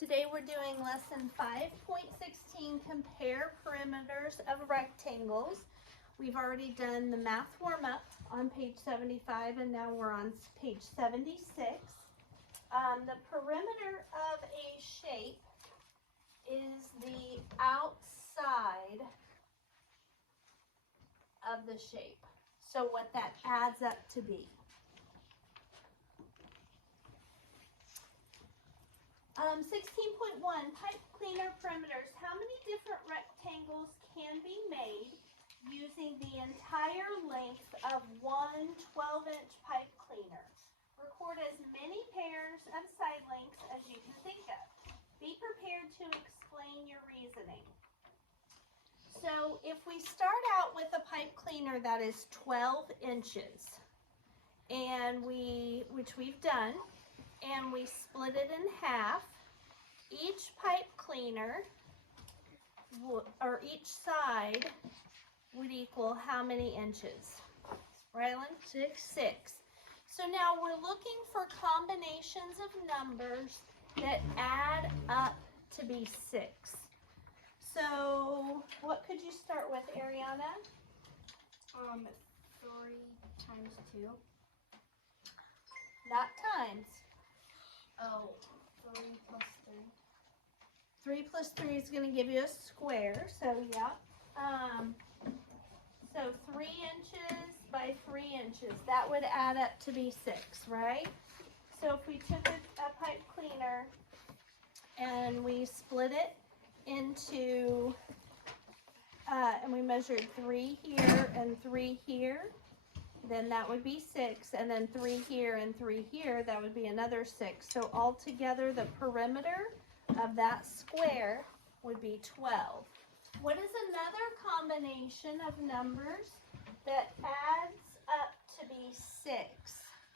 Today we're doing lesson 5.16, compare perimeters of rectangles. We've already done the math warm-up on page 75 and now we're on page 76. The perimeter of a shape is the outside of the shape. So what that adds up to be. 16.1, pipe cleaner perimeters. How many different rectangles can be made using the entire length of one 12-inch pipe cleaner? Record as many pairs of side lengths as you can think of. Be prepared to explain your reasoning. So if we start out with a pipe cleaner that is 12 inches, and which we've done, and we split it in half, each pipe cleaner, or each side, would equal how many inches? Rylan? 6. So now we're looking for combinations of numbers that add up to be 6. So what could you start with, Ariana? 3 times 2. Not times. Oh, 3 plus 3. 3 plus 3 is going to give you a square, so yeah. So 3 inches by 3 inches, that would add up to be 6, right? So if we took a pipe cleaner and we split it into, and we measured 3 here and 3 here, then that would be 6, and then 3 here and 3 here, that would be another 6. So altogether, the perimeter of that square would be 12. What is another combination of numbers that adds up to be 6?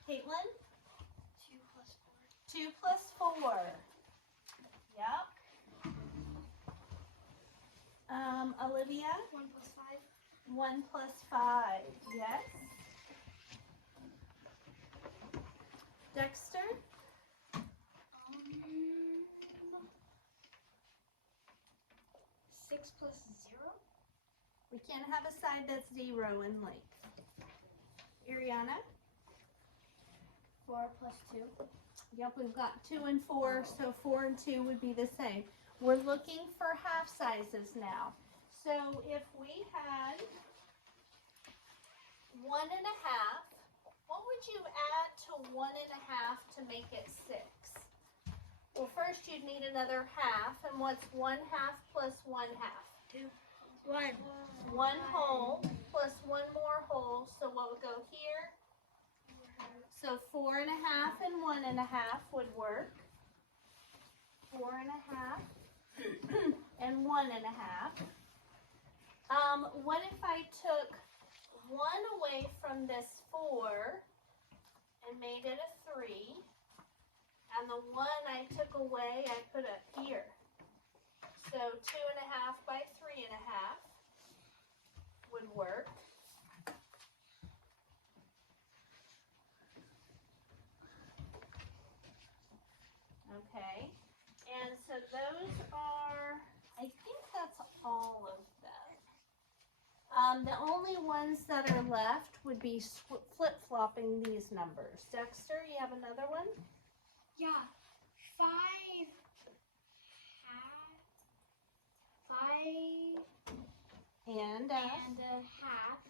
Caitlin? 2 plus 4. 2 plus 4. Yep. Olivia? 1 plus 5. 1 plus 5. Yes. Dexter? 6 plus 0. We can't have a side that's 0 in length. Ariana? 4 plus 2. Yep, we've got 2 and 4, so 4 and 2 would be the same. We're looking for half sizes now. So if we had 1 and a half, what would you add to 1 and a half to make it 6? Well, first you'd need another half, and what's 1 half plus 1 half? 2. 1. 1 whole plus 1 more whole, so what would go here? So 4 and a half and 1 and a half would work. 4 and a half and 1 and a half. What if I took 1 away from this 4 and made it a 3, and the 1 I took away I put up here? So 2 and a half by 3 and a half would work. Okay, and so those are, I think that's all of them. The only ones that are left would be flip-flopping these numbers. Dexter, you have another one? Yeah. 5 And a half.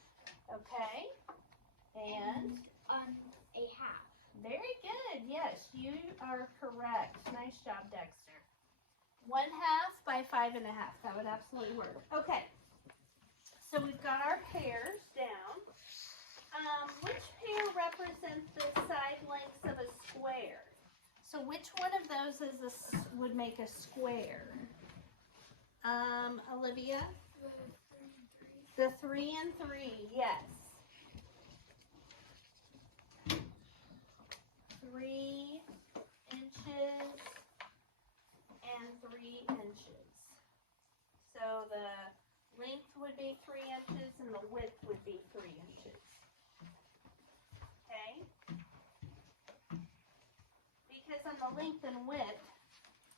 Okay. And A half. very good. Yes, you are correct. Nice job, Dexter. 1 half by 5 and a half. That would absolutely work. Okay. So we've got our pairs down. Which pair represents the side lengths of a square? So which one of those would make a square? Olivia? The 3 and 3, yes. 3 inches and 3 inches. So the length would be 3 inches and the width would be 3 inches. Okay? Because on the length and width,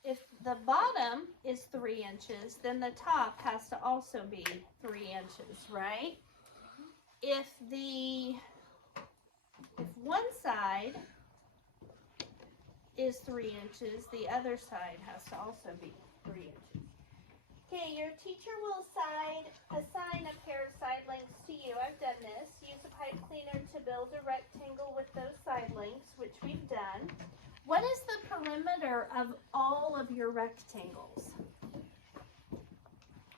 if the bottom is 3 inches, then the top has to also be 3 inches, right? If one side is 3 inches, the other side has to also be 3 inches. Okay, your teacher will assign a pair of side lengths to you. I've done this. Use a pipe cleaner to build a rectangle with those side lengths, which we've done. What is the perimeter of all of your rectangles?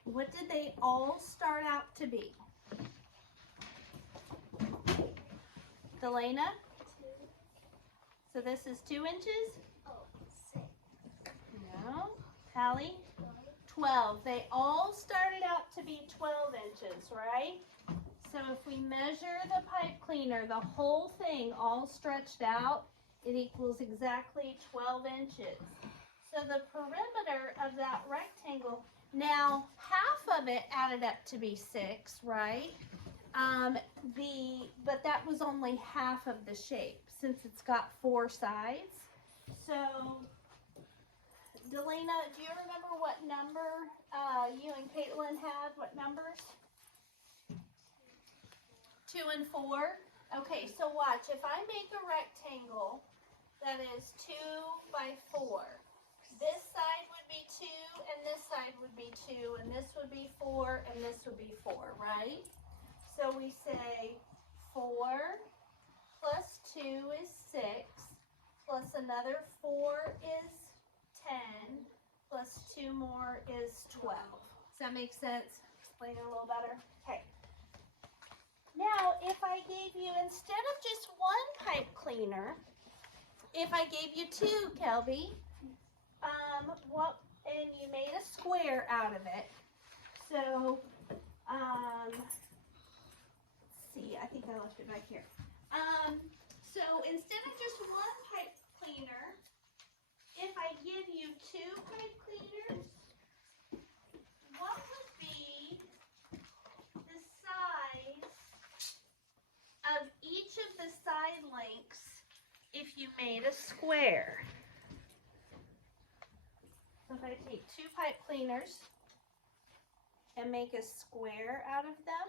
What did they all start out to be? Delana? 2. So this is 2 inches? Oh, 6. No. Hallie? 12. They all started out to be 12 inches, right? So if we measure the pipe cleaner, the whole thing all stretched out, it equals exactly 12 inches. So the perimeter of that rectangle, now half of it added up to be 6, right? But that was only half of the shape since it's got 4 sides. So Delana, do you remember what number you and Caitlin had? What numbers? 2 and 4. Okay, so watch. If I make a rectangle that is 2 by 4, this side would be 2, and this side would be 2, and this would be 4, and this would be 4, right? So we say 4 plus 2 is 6, plus another 4 is 10, plus 2 more is 12. Does that make sense? Explain it a little better? Okay. Now, if I gave you, instead of just one pipe cleaner, if I gave you 2, Kelby, and you made a square out of it. So, let's see, I think I left it back here. So instead of just one pipe cleaner, if I give you 2 pipe cleaners, what would be the size of each of the side lengths if you made a square? So if I take 2 pipe cleaners and make a square out of them,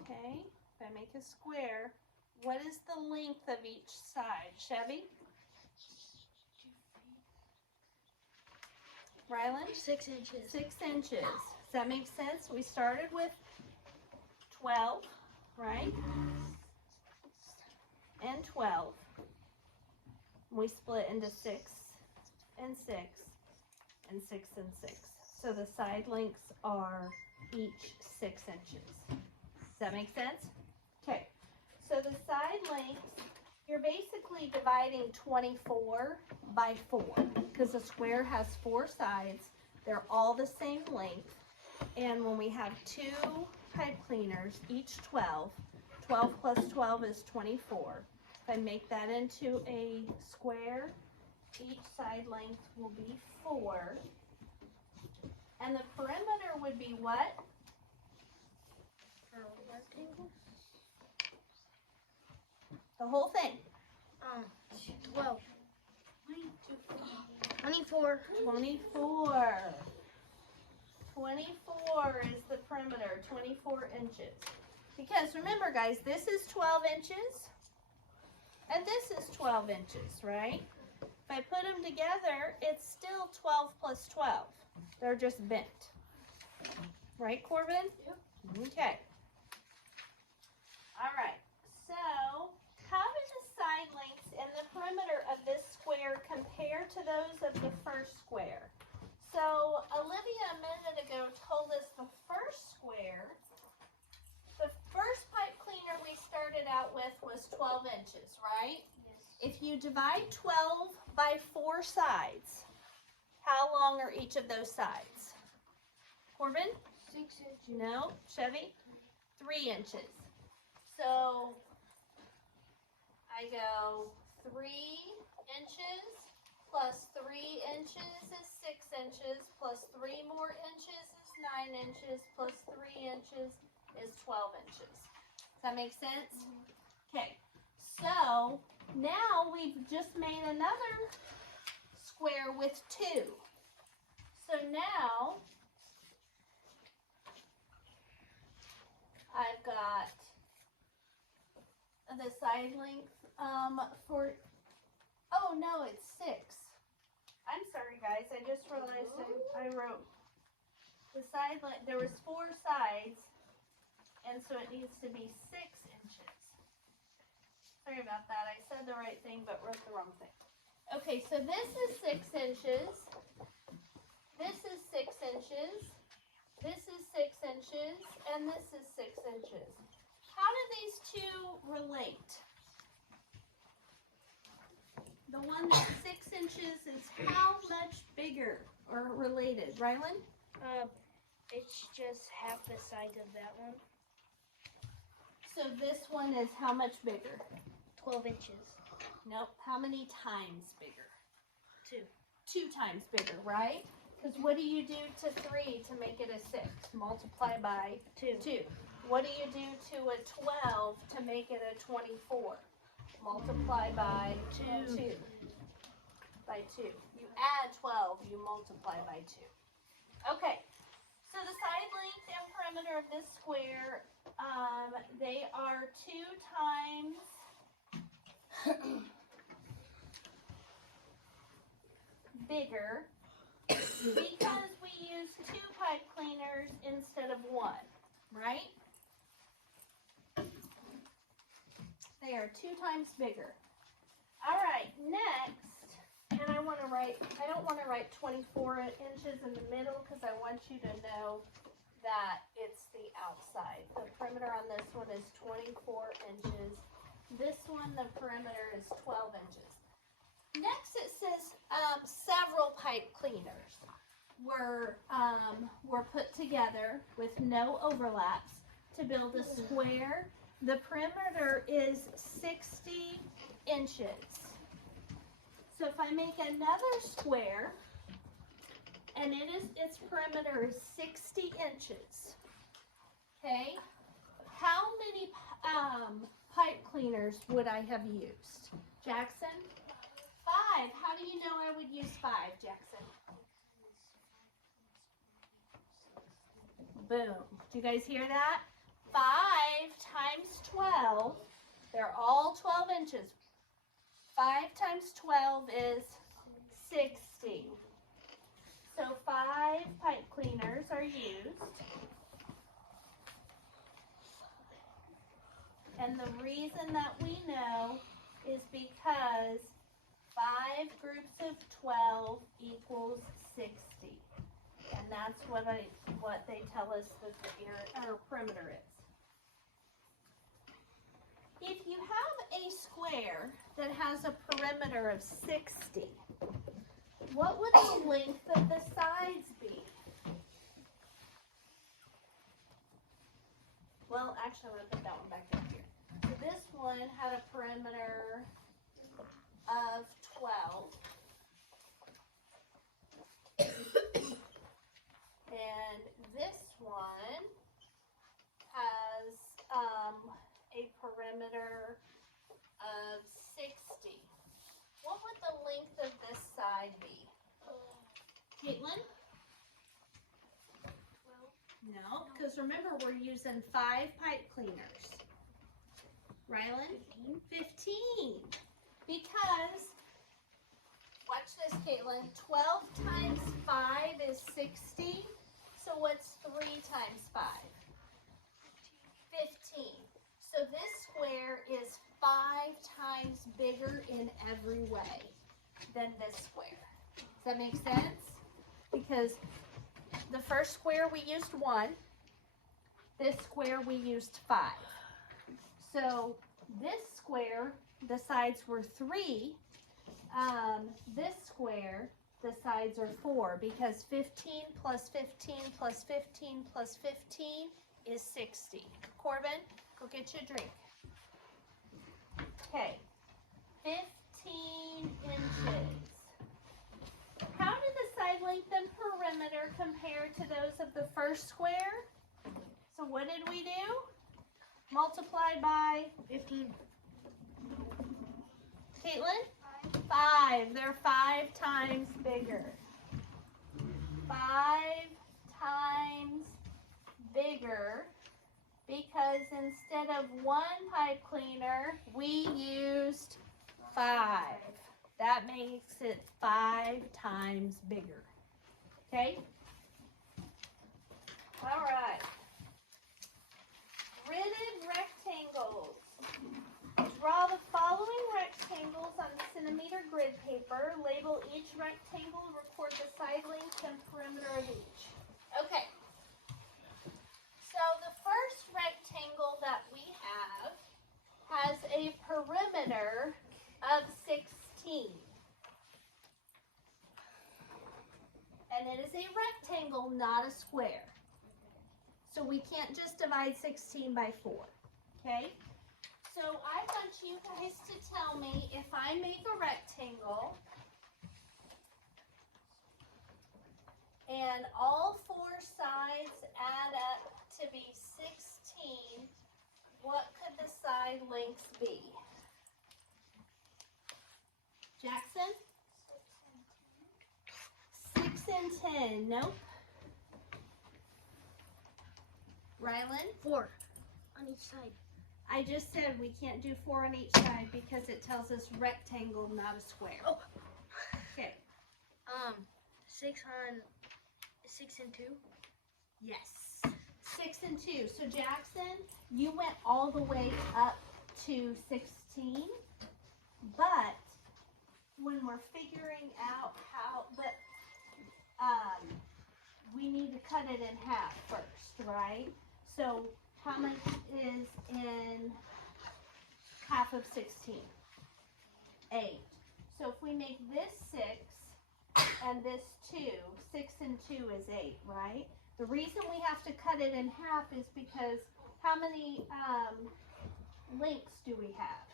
okay, if I make a square, what is the length of each side? Chevy? Rylan? 6 inches. 6 inches. Does that make sense? We started with 12, right? And 12. We split into 6 and 6 and 6 and 6. So the side lengths are each 6 inches. Does that make sense? Okay. So the side lengths, you're basically dividing 24 by 4 because a square has 4 sides. They're all the same length. And when we have 2 pipe cleaners, each 12, 12 plus 12 is 24. If I make that into a square, each side length will be 4. And the perimeter would be what? Rectangle? The whole thing. 12. 24. 24. 24 is the perimeter, 24 inches. Because remember guys, this is 12 inches and this is 12 inches, right? If I put them together, it's still 12 plus 12. They're just bent. Right, Corbin? Yep. Okay. All right. So, how do the side lengths and the perimeter of this square compare to those of the first square? So, Olivia a minute ago told us the first square, the first pipe cleaner we started out with was 12 inches, right? Yes. If you divide 12 by 4 sides, how long are each of those sides? Corbin? 6 inches. No. Chevy? 3 inches. So, I go 3 inches plus 3 inches is 6 inches plus 3 more inches is 9 inches plus 3 inches is 12 inches. Does that make sense? Okay, so now we've just made another square with 2. So now I've got the side length for, oh no, it's 6. I'm sorry guys, I just realized I wrote the side length, there was 4 sides, and so it needs to be 6 inches. Sorry about that, I said the right thing but wrote the wrong thing. Okay, so this is 6 inches, this is 6 inches, this is 6 inches, and this is 6 inches. How do these two relate? The one that's 6 inches is how much bigger or related? Rylan? It's just half the size of that one. So this one is how much bigger? 12 inches. Nope. How many times bigger? 2. 2 times bigger, right? Because what do you do to 3 to make it a 6? Multiply by 2. 2. What do you do to a 12 to make it a 24? Multiply by 2. By 2. You add 12, you multiply by 2. Okay. So the side length and perimeter of this square, they are 2 times bigger because we use 2 pipe cleaners instead of 1, right? They are 2 times bigger. All right, next, and I don't want to write 24 inches in the middle because I want you to know that it's the outside. The perimeter on this one is 24 inches. This one, the perimeter is 12 inches. Next, it says several pipe cleaners were put together with no overlaps to build a square. The perimeter is 60 inches. So if I make another square, and its perimeter is 60 inches, okay, how many pipe cleaners would I have used? Jackson? 5. How do you know I would use 5, Jackson? Boom. Do you guys hear that? 5 times 12, they're all 12 inches. 5 times 12 is 60. So 5 pipe cleaners are used. And the reason that we know is because 5 groups of 12 equals 60. And that's what they tell us that our perimeter is. If you have a square that has a perimeter of 60, what would the length of the sides be? Well, actually, I'm going to put that one back up here. So this one had a perimeter of 12. And this one has a perimeter of 60. What would the length of this side be? Caitlin? 12. No, because remember we're using 5 pipe cleaners. Rylan? 15. Because, watch this, Caitlin. 12 times 5 is 60. So what's 3 times 5? 15. So this square is 5 times bigger in every way than this square. Does that make sense? Because the first square we used 1. This square we used 5. So this square, the sides were 3. This square, the sides are 4 because 15 plus 15 plus 15 plus 15 is 60. Corbin, go get you a drink. Okay, 15 inches. How do the side length and perimeter compare to those of the first square? So what did we do? Multiplied by 15. Caitlin? 5. They're 5 times bigger. 5 times bigger because instead of 1 pipe cleaner, we used 5. That makes it 5 times bigger. Okay? All right. Gridded rectangles. Draw the following rectangles on centimeter grid paper. Label each rectangle. Record the side length and perimeter of each. Okay. So the first rectangle that we have has a perimeter of 16. And it is a rectangle, not a square. So we can't just divide 16 by 4. Okay? So I want you guys to tell me if I make a rectangle and all 4 sides add up to be 16, what could the side lengths be? Jackson? 6 and 10. Nope. Rylan? 4 on each side. I just said we can't do 4 on each side because it tells us rectangle, not a square. Oh. Okay. 6 and 2. Yes. 6 and 2. So Jackson, you went all the way up to 16, but when we're figuring out how, we need to cut it in half first, right? So how much is in half of 16? 8. So if we make this 6 and this 2, 6 and 2 is 8, right? The reason we have to cut it in half is because how many lengths do we have?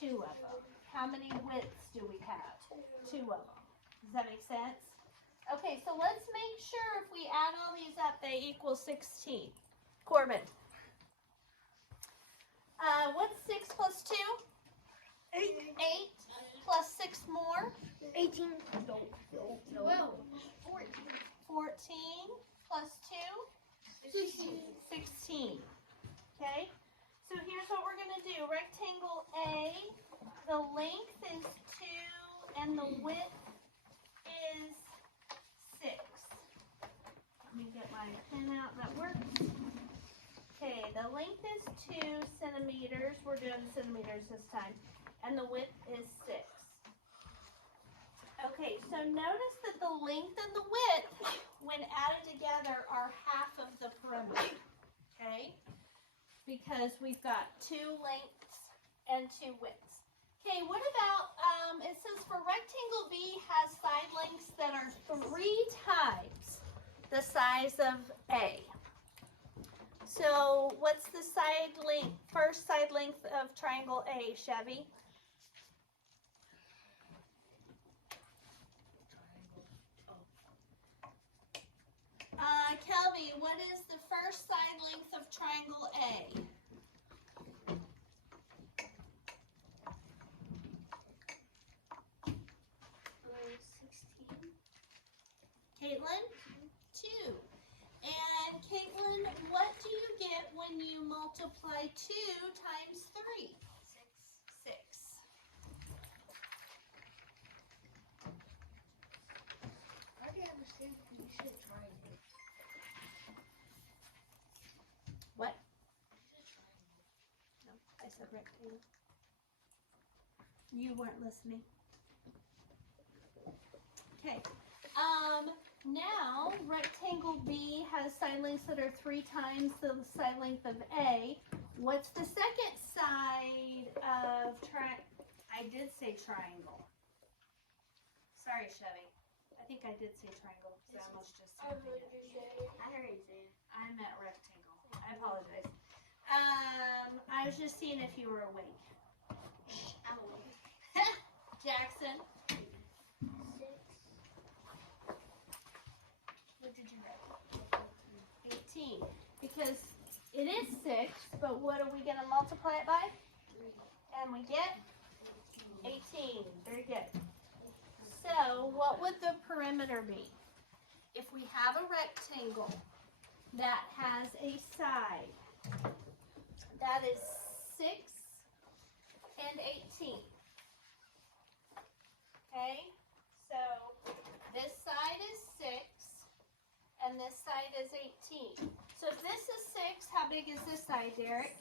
2 of them. How many widths do we have? 2 of them. Does that make sense? Okay, so let's make sure if we add all these up, they equal 16. Corbin. What's 6 plus 2? 8. 8 plus 6 more? 18. No. 12. 14 plus 2? 16. Okay? So here's what we're going to do. Rectangle A, the length is 2 and the width is 6. Let me get my pen out. That works. Okay, the length is 2 centimeters. We're doing centimeters this time. And the width is 6. Okay, so notice that the length and the width, when added together, are half of the perimeter. Okay? Because we've got 2 lengths and 2 widths. Okay, what about, it says for rectangle B has side lengths that are 3 times the size of A. So what's the side length, first side length of triangle A, Chevy? Kelby, what is the first side length of triangle A? Caitlin? 2. And Caitlin, what do you get when you multiply 2 times 3? 6. I already understand you said triangle. What? No, I said rectangle. You weren't listening. Okay. Now rectangle B has side lengths that are 3 times the side length of A. What's the second side of I did say triangle. Sorry, Chevy. I think I did say triangle because I almost just said it. I heard you say it. I meant rectangle. I apologize. I was just seeing if you were awake. I'm awake. Jackson. 6. What did you write? 18. Because it is 6, but what are we going to multiply it by? 3. And we get 18. Very good. So what would the perimeter be? If we have a rectangle that has a side that is 6 and 18. Okay, so this side is 6 and this side is 18. So if this is 6, how big is this side, Derek?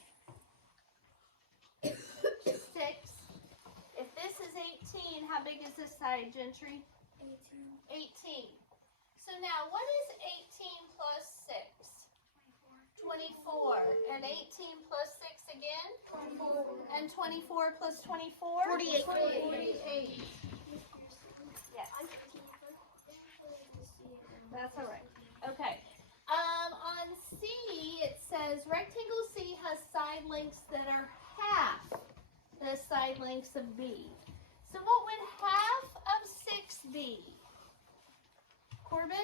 6. If this is 18, how big is this side, Gentry? 18. So now, what is 18 plus 6? 24. And 18 plus 6 again? 24. And 24 plus 24? 48. 48. Yes. That's all right. Okay. On C, it says rectangle C has side lengths that are half the side lengths of B. So what would half of 6 be? Corbin?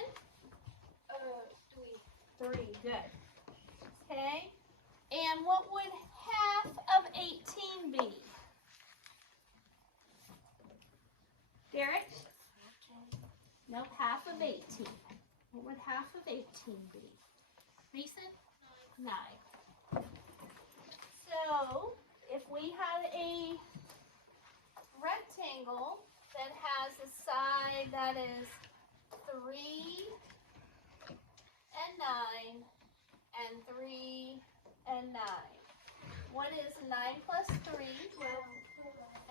3. 3, good. Okay. And what would half of 18 be? Derek? No, half of 18. What would half of 18 be? Mason? 9. So, if we had a rectangle that has a side that is 3 and 9 and 3 and 9. What is 9 plus 3? 12.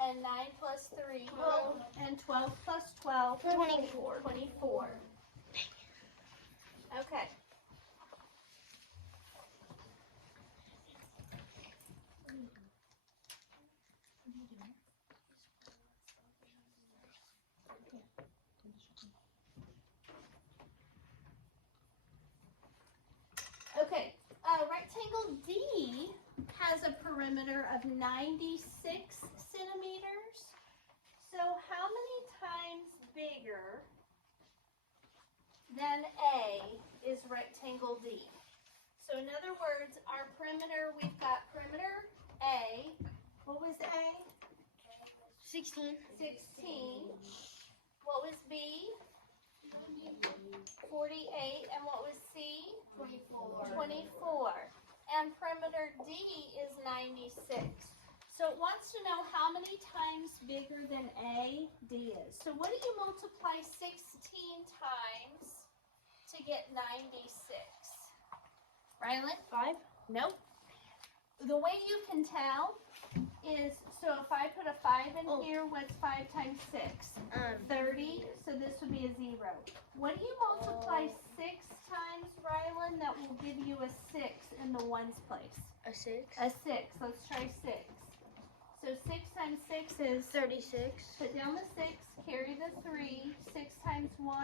And 9 plus 3? 12. And 12 plus 12? 24. 24. Okay. Okay, rectangle D has a perimeter of 96 centimeters. So how many times bigger than A is rectangle D? So in other words, our perimeter, we've got perimeter A. What was A? 16. 16. What was B? 48. And what was C? 24. 24. And perimeter D is 96. So it wants to know how many times bigger than A D is. So what do you multiply 16 times to get 96? Rylan? 5. Nope. The way you can tell is, so if I put a 5 in here, what's 5 times 6? 30, so this would be a 0. What do you multiply 6 times, Rylan, that will give you a 6 in the ones place? A 6. A 6. Let's try 6. So 6 times 6 is, 36. put down the 6, carry the 3. 6 times 1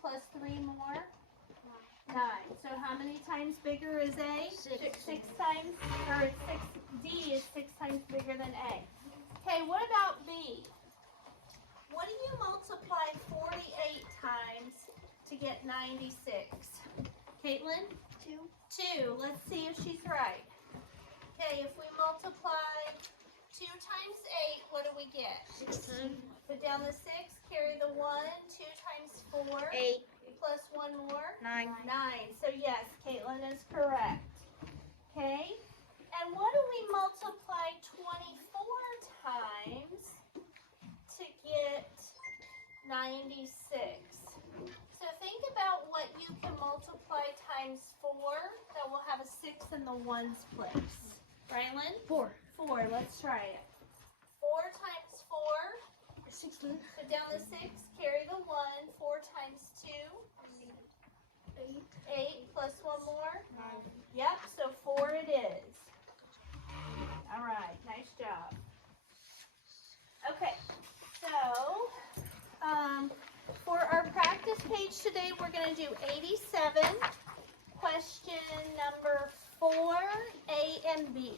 plus 3 more? 9. So how many times bigger is A? 6. 6 times, or 6D is 6 times bigger than A. Okay, what about B? What do you multiply 48 times to get 96? Caitlin? 2. 2. Let's see if she's right. Okay, if we multiply 2 times 8, what do we get? 16. Put down the 6, carry the 1, 2 times 4. 8. Plus 1 more? 9. 9. So yes, Caitlin is correct. Okay? And what do we multiply 24 times to get 96? So think about what you can multiply times 4 that will have a 6 in the ones place. Rylan? 4. 4. Let's try it. 4 times 4. 16. Put down the 6, carry the 1. 4 times 2. 8 plus 1 more? 9. Yep, so 4 it is. All right, nice job. Okay, so for our practice page today, we're going to do 87, question number 4, A and B.